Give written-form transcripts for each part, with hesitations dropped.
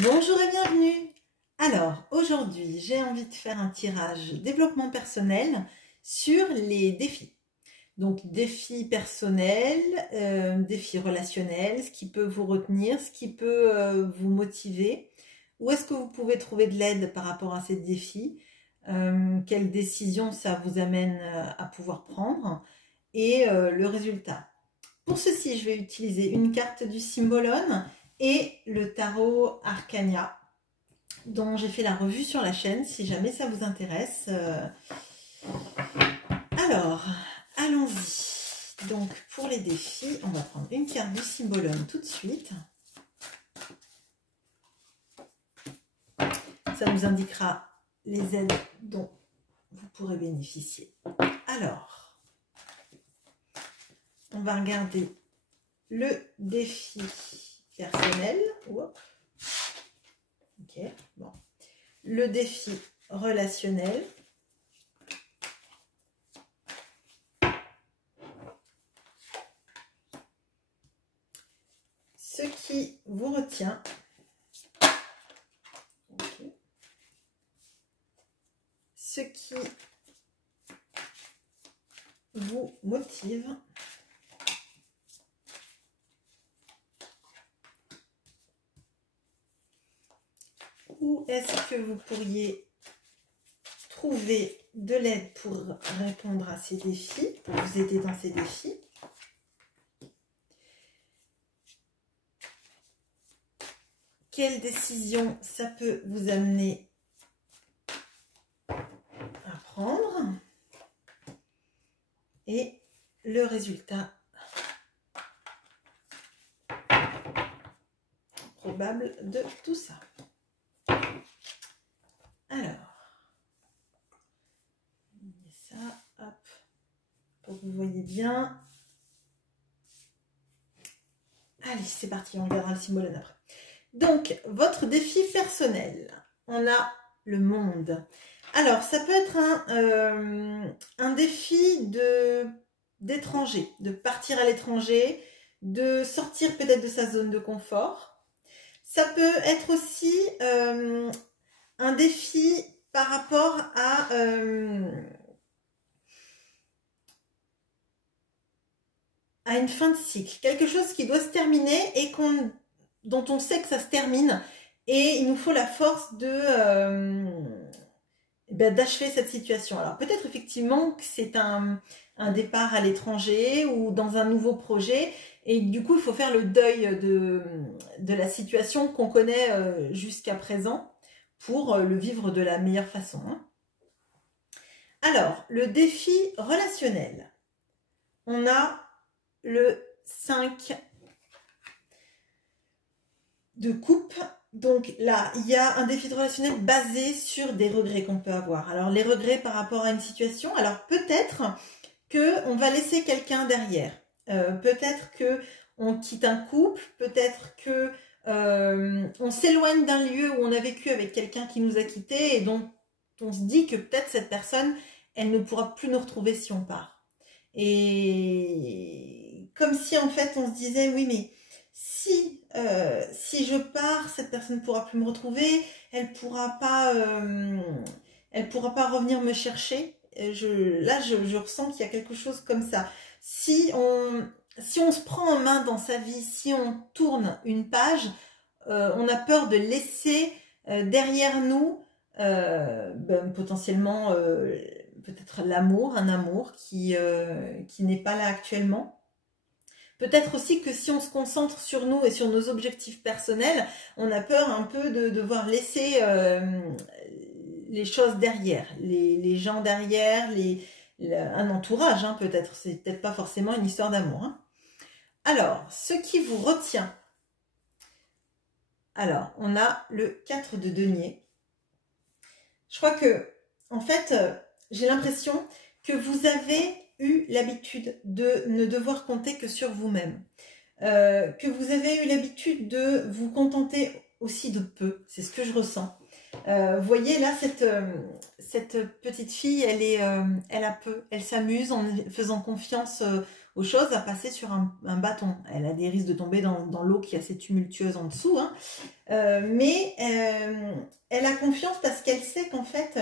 Bonjour et bienvenue. Alors, aujourd'hui, j'ai envie de faire un tirage développement personnel sur les défis. Donc, défis personnels, défis relationnels, ce qui peut vous retenir, ce qui peut vous motiver. Où est-ce que vous pouvez trouver de l'aide par rapport à ces défis? Quelles décisions ça vous amène à pouvoir prendre? Et le résultat. Pour ceci, je vais utiliser une carte du Symbolone et le tarot Arcania, dont j'ai fait la revue sur la chaîne, si jamais ça vous intéresse. Alors, allons-y. Donc, pour les défis, on va prendre une carte du Symbolone tout de suite. Ça nous indiquera les aides dont vous pourrez bénéficier. Alors, on va regarder le défi personnel. Oups. Ok, bon. Le défi relationnel. Ce qui vous retient. Okay. Ce qui vous motive. Où est-ce que vous pourriez trouver de l'aide pour répondre à ces défis, pour vous aider dans ces défis? Quelle décision ça peut vous amener à prendre? Et le résultat probable de tout ça. Alors, on met ça, hop, pour que vous voyez bien. Allez, c'est parti, on regardera le Symbolone après. Donc, votre défi personnel, on a le monde. Alors, ça peut être un défi d'étranger, de partir à l'étranger, de sortir peut-être de sa zone de confort. Ça peut être aussi un défi par rapport à une fin de cycle, quelque chose qui doit se terminer et dont on sait que ça se termine, et il nous faut la force d'achever cette situation. Alors peut-être effectivement que c'est un départ à l'étranger ou dans un nouveau projet, et du coup il faut faire le deuil de la situation qu'on connaît jusqu'à présent pour le vivre de la meilleure façon. Alors, le défi relationnel. On a le 5 de coupe. Donc là, il y a un défi relationnel basé sur des regrets qu'on peut avoir. Alors, les regrets par rapport à une situation. Alors, peut-être qu'on va laisser quelqu'un derrière. Peut-être qu'on quitte un couple. Peut-être que on s'éloigne d'un lieu où on a vécu avec quelqu'un qui nous a quittés et dont on se dit que peut-être cette personne, elle ne pourra plus nous retrouver si on part. Et comme si en fait on se disait oui mais si je pars, cette personne ne pourra plus me retrouver, elle pourra pas revenir me chercher. Là je ressens qu'il y a quelque chose comme ça. Si on se prend en main dans sa vie, si on tourne une page, on a peur de laisser derrière nous potentiellement peut-être l'amour, un amour qui n'est pas là actuellement. Peut-être aussi que si on se concentre sur nous et sur nos objectifs personnels, on a peur un peu de devoir laisser les choses derrière, les gens derrière, un entourage peut-être. C'est peut-être pas forcément une histoire d'amour. Alors, ce qui vous retient. Alors, on a le 4 de denier. Je crois que, en fait, j'ai l'impression que vous avez eu l'habitude de ne devoir compter que sur vous-même. Que vous avez eu l'habitude de vous contenter aussi de peu. C'est ce que je ressens. Vous voyez là, cette petite fille, elle a peu. Elle s'amuse en faisant confiance aux choses à passer sur un bâton. Elle a des risques de tomber dans l'eau qui est assez tumultueuse en dessous, hein. Mais elle a confiance parce qu'elle sait qu'en fait,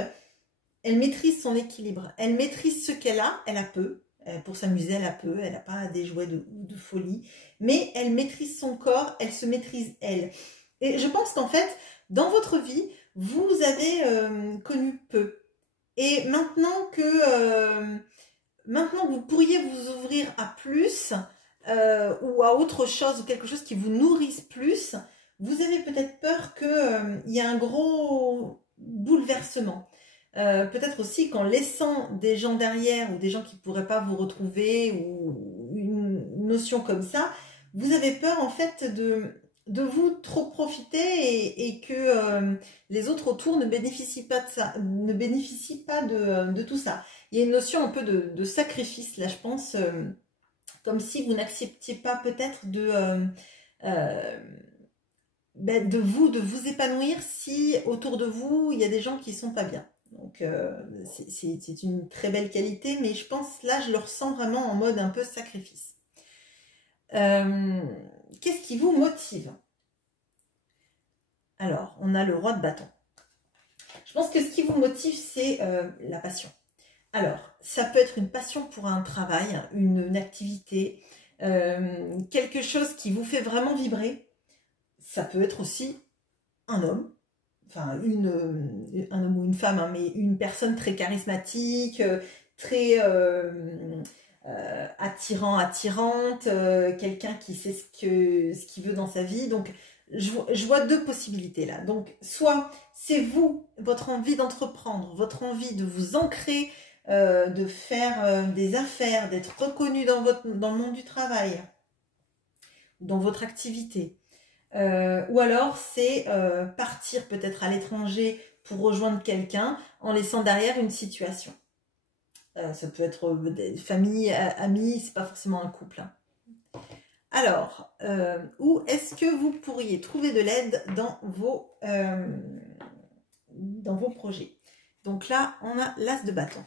elle maîtrise son équilibre. Elle maîtrise ce qu'elle a peu. Pour s'amuser, elle a peu, elle n'a pas des jouets de folie. Mais elle maîtrise son corps, elle se maîtrise elle. Et je pense qu'en fait, dans votre vie, vous avez connu peu. Et maintenant que vous pourriez vous ouvrir à plus ou à autre chose ou quelque chose qui vous nourrisse plus, vous avez peut-être peur qu'il y ait un gros bouleversement. Peut-être aussi qu'en laissant des gens derrière ou des gens qui ne pourraient pas vous retrouver ou une notion comme ça, vous avez peur en fait de vous trop profiter et que les autres autour ne bénéficient pas de ça, ne bénéficient pas de tout ça. Il y a une notion un peu de sacrifice là, je pense, comme si vous n'acceptiez pas peut-être de vous épanouir si autour de vous il y a des gens qui sont pas bien. Donc c'est une très belle qualité, mais je pense là je le ressens vraiment en mode un peu sacrifice. Qu'est-ce qui vous motive? Alors, on a le roi de bâton. Je pense que ce qui vous motive, c'est la passion. Alors, ça peut être une passion pour un travail, une activité, quelque chose qui vous fait vraiment vibrer. Ça peut être aussi un homme, enfin un homme ou une femme, hein, mais une personne très charismatique, très attirante, quelqu'un qui sait ce qu'il veut dans sa vie. Donc, je vois deux possibilités là. Donc, soit c'est vous, votre envie d'entreprendre, votre envie de vous ancrer, de faire des affaires, d'être reconnu dans le monde du travail, dans votre activité. Ou alors c'est partir peut-être à l'étranger pour rejoindre quelqu'un en laissant derrière une situation. Ça peut être des familles, amis, c'est pas forcément un couple, hein. Alors, où est-ce que vous pourriez trouver de l'aide dans vos projets? Donc là, on a l'as de bâton.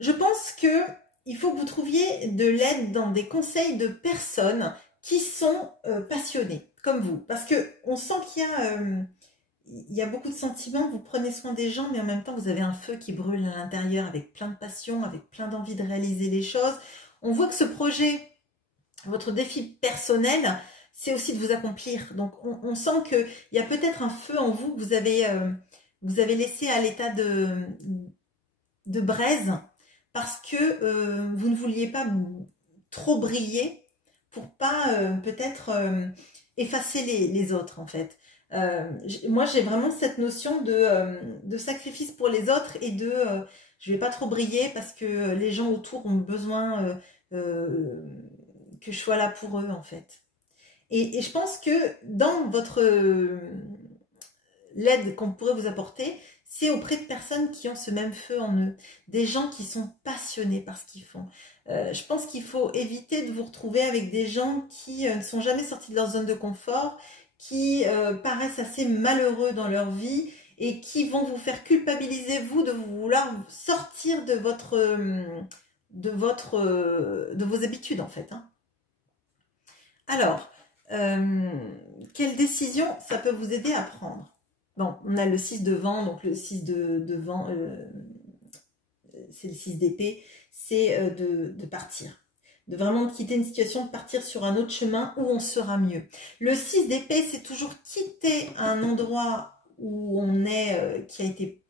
Je pense que il faut que vous trouviez de l'aide dans des conseils de personnes qui sont passionnées, comme vous. Parce qu'on sent qu'il y a beaucoup de sentiments, vous prenez soin des gens, mais en même temps, vous avez un feu qui brûle à l'intérieur avec plein de passion, avec plein d'envie de réaliser les choses. On voit que ce projet, votre défi personnel, c'est aussi de vous accomplir. Donc, on sent qu'il y a peut-être un feu en vous que vous avez laissé à l'état de braise parce que vous ne vouliez pas trop briller pour pas peut-être effacer les autres, en fait. Moi, j'ai vraiment cette notion de sacrifice pour les autres et je vais pas trop briller parce que les gens autour ont besoin que je sois là pour eux, en fait. Et je pense que dans l'aide qu'on pourrait vous apporter, c'est auprès de personnes qui ont ce même feu en eux, des gens qui sont passionnés par ce qu'ils font. Je pense qu'il faut éviter de vous retrouver avec des gens qui ne sont jamais sortis de leur zone de confort, qui paraissent assez malheureux dans leur vie et qui vont vous faire culpabiliser, vous, de vouloir sortir de vos habitudes, en fait, hein. Alors, quelle décision ça peut vous aider à prendre? Bon, on a le 6 de vent, donc le 6 de vent, c'est le 6 d'épée, c'est de partir. De vraiment quitter une situation, de partir sur un autre chemin où on sera mieux. Le 6 d'épée, c'est toujours quitter un endroit où on est, qui a été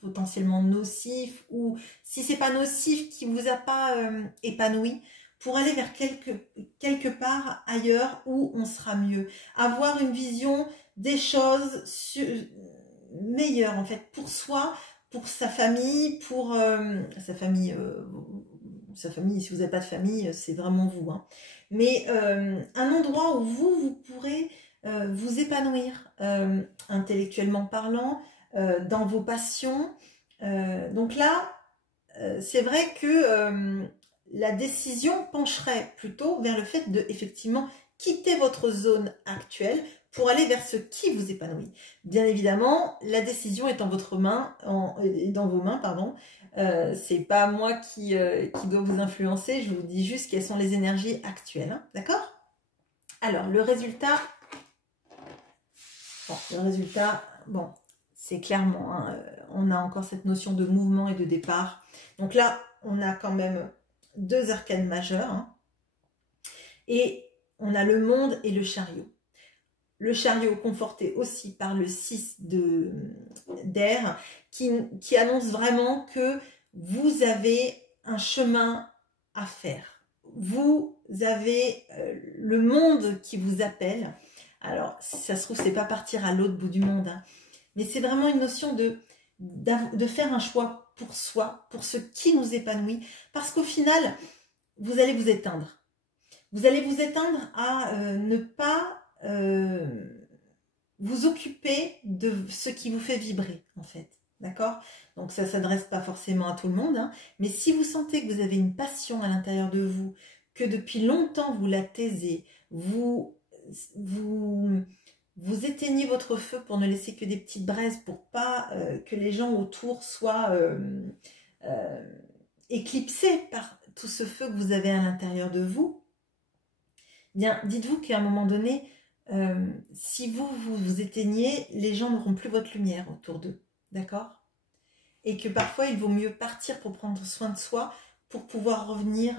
potentiellement nocif, ou si c'est pas nocif, qui vous a pas épanoui, pour aller vers quelque part ailleurs où on sera mieux. Avoir une vision des choses meilleures, en fait, pour soi, pour sa famille, pour sa famille, si vous n'avez pas de famille, c'est vraiment vous, hein. Mais un endroit où vous pourrez vous épanouir, intellectuellement parlant, dans vos passions. Donc là, c'est vrai que la décision pencherait plutôt vers le fait de effectivement quitter votre zone actuelle pour aller vers ce qui vous épanouit. Bien évidemment, la décision est en votre main, dans vos mains, pardon. C'est pas moi qui dois vous influencer, je vous dis juste quelles sont les énergies actuelles, hein, d'accord? Alors, le résultat, bon, c'est clairement, hein, on a encore cette notion de mouvement et de départ. Donc là, on a quand même 2 arcanes majeures, hein, et on a le monde et le chariot. Le chariot conforté aussi par le 6 d'air qui annonce vraiment que vous avez un chemin à faire. Vous avez le monde qui vous appelle. Alors, si ça se trouve, c'est pas partir à l'autre bout du monde, hein, mais c'est vraiment une notion de faire un choix pour soi, pour ce qui nous épanouit, parce qu'au final, vous allez vous éteindre. Vous allez vous éteindre à ne pas vous occuper de ce qui vous fait vibrer, en fait. D'accord? Donc ça ne s'adresse pas forcément à tout le monde, hein, mais si vous sentez que vous avez une passion à l'intérieur de vous, que depuis longtemps vous la taisez, vous éteignez votre feu pour ne laisser que des petites braises, pour pas que les gens autour soient éclipsés par tout ce feu que vous avez à l'intérieur de vous, bien, dites-vous qu'à un moment donné, si vous éteignez, les gens n'auront plus votre lumière autour d'eux, d'accord? Et que parfois, il vaut mieux partir pour prendre soin de soi, pour pouvoir revenir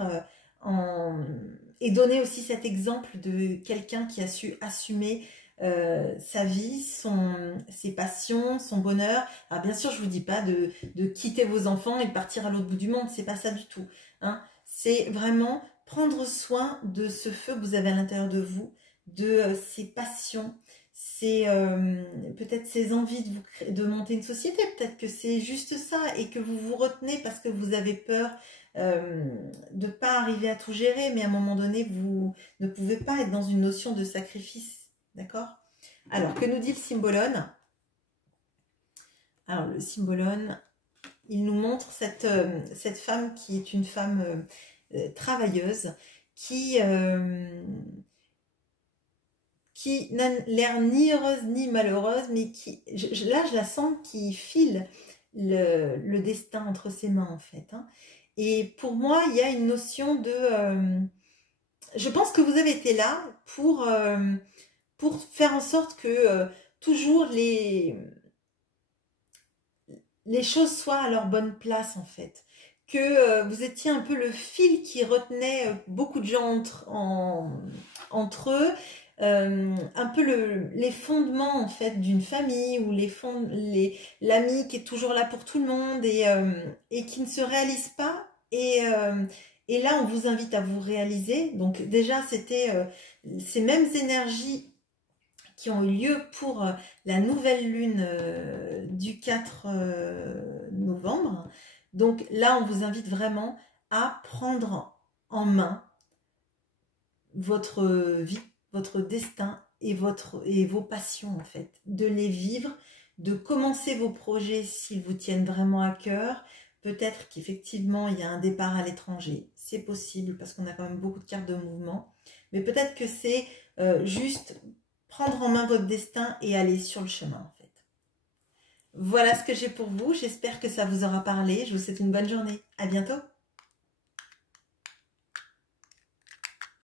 et donner aussi cet exemple de quelqu'un qui a su assumer sa vie, ses passions, son bonheur. Alors bien sûr, je ne vous dis pas de quitter vos enfants et de partir à l'autre bout du monde, c'est pas ça du tout, hein. C'est vraiment prendre soin de ce feu que vous avez à l'intérieur de vous, de ses passions, peut-être ces envies de monter une société, peut-être que c'est juste ça et que vous vous retenez parce que vous avez peur de ne pas arriver à tout gérer, mais à un moment donné, vous ne pouvez pas être dans une notion de sacrifice, d'accord? Alors, que nous dit le Symbolone? Alors, le Symbolone, il nous montre cette femme qui est une femme travailleuse, qui n'a l'air ni heureuse ni malheureuse, mais là je la sens qui file le destin entre ses mains en fait, hein. Et pour moi il y a une notion de je pense que vous avez été là pour faire en sorte que toujours les choses soient à leur bonne place en fait, que vous étiez un peu le fil qui retenait beaucoup de gens entre eux, un peu les fondements en fait d'une famille, ou l'ami qui est toujours là pour tout le monde et qui ne se réalise pas, et là on vous invite à vous réaliser. Donc déjà c'était ces mêmes énergies qui ont eu lieu pour la nouvelle lune du 4 novembre. Donc là, on vous invite vraiment à prendre en main votre vie, votre destin et vos passions en fait. De les vivre, de commencer vos projets s'ils vous tiennent vraiment à cœur. Peut-être qu'effectivement, il y a un départ à l'étranger. C'est possible parce qu'on a quand même beaucoup de cartes de mouvement. Mais peut-être que c'est juste prendre en main votre destin et aller sur le chemin en fait. Voilà ce que j'ai pour vous. J'espère que ça vous aura parlé. Je vous souhaite une bonne journée. À bientôt.